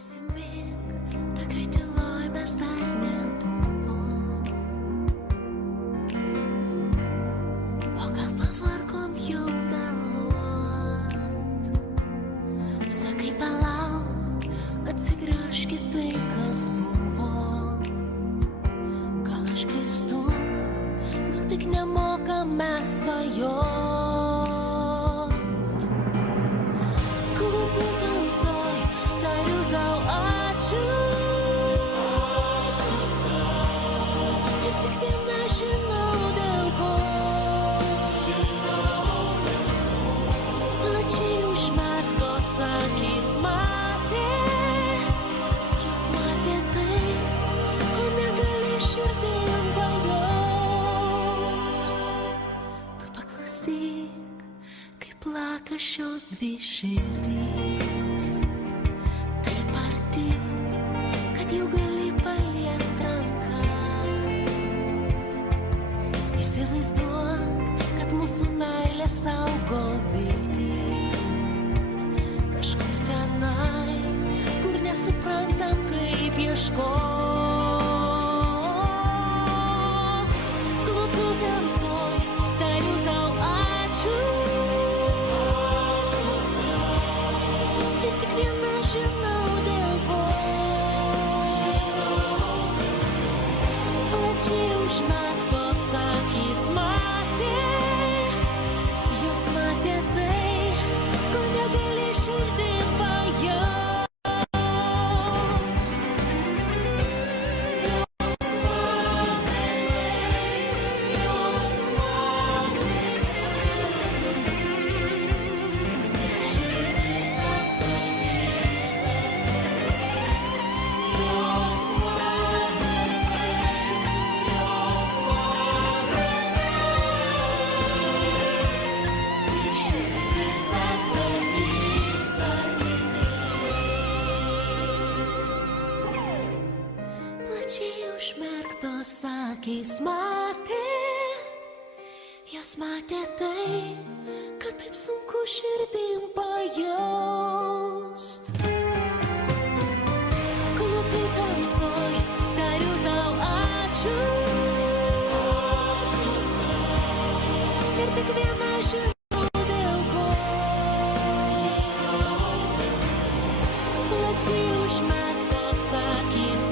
Prisimink, tokioj tyloj mes dar nebuvom. O gal pavargom jau meluot. Sakai palauk, atsigręžk į tai, kas buvo. Gal aš klystu, gal tik nemokame svajot. Klūpiu tamsoj, tariu tau ačiū. Ir tik viena žinau dėl ko. Plačiai užmerktos akys matė, jos matė tai, ko negali širdim pajaust. Tu paklausyk, kaip plaka šios dvi širdys. Taip arti, kad jau gali paliest ranką. Įsivaizduok, kad mūsų meilė saugo viltį. Kažkur tenai, kur nesuprantam, kaip ieškot. Klūpiu tamsoj, tariu tau ačiū. Ir tik viena žinau dėl ko. Plačiai užmerktos akys matė, jos matė tai, ko negali širdim pajaust. Jos matė širdis atsakys. Jos matė širdis atsakys. Plačiai užmerktos akys matė, jos matė tai, kad taip sunku širdim pajaust. Klūpiu tamsoj, tariu tau ačiū. Ir tik viena žinau dėl ko. Plačiai užmerktos akys